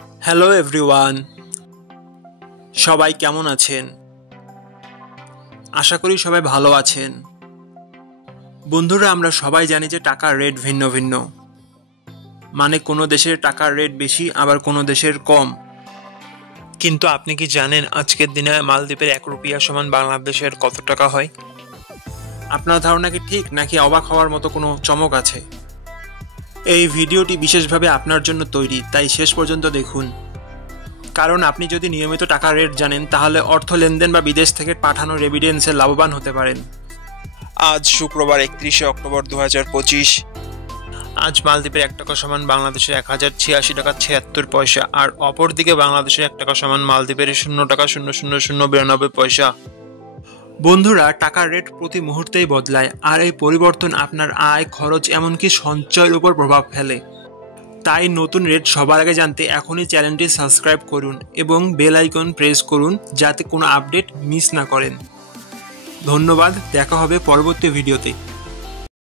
Hello everyone, সবাই কেমন আছেন? আশা করি সবাই ভালো আছেন। বন্ধুরা, আমরা সবাই জানি যে টাকার রেট ভিন্ন ভিন্ন। মানে কোনো দেশের টাকার রেট বেশি, আবার কোনো দেশের কম। কিন্তু আপনি কি জানেন আজকের দিনে মালদ্বীপের 1 রুপিয়া সমান বাংলাদেশের কত টাকা হয়? আপনার ধারণা কি ঠিক, নাকি অবাক হওয়ার মতো কোনো চমক আছে? এই ভিডিওটি বিশেষভাবে আপনার জন্য তৈরি, তাই শেষ পর্যন্ত দেখুন। কারণ আপনি যদি নিয়মিত টাকার রেট জানেন, তাহলে অর্থ লেনদেন বা বিদেশ থেকে পাঠানো রেমিটেন্সে লাভবান হতে পারেন। আজ শুক্রবার 31শে অক্টোবর 2025। আজ মালদ্বীপের 1 টাকা সমান বাংলাদেশের 1086 টাকা 76 পয়সা, আর অপরদিকে বাংলাদেশের 1 টাকা সমান মালদ্বীপের 0.00092 পয়সা। বন্ধুরা, টাকার রেট প্রতি মুহূর্তেই বদলায়, আর এই পরিবর্তন আপনার আয়, খরচ, এমনকি সঞ্চয়ের উপর প্রভাব ফেলে। তাই নতুন রেট সবার আগে জানতে এখনই চ্যানেলটি সাবস্ক্রাইব করুন এবং বেল আইকন প্রেস করুন, যাতে কোনো আপডেট মিস না করেন। ধন্যবাদ, দেখা হবে পরবর্তী ভিডিওতে।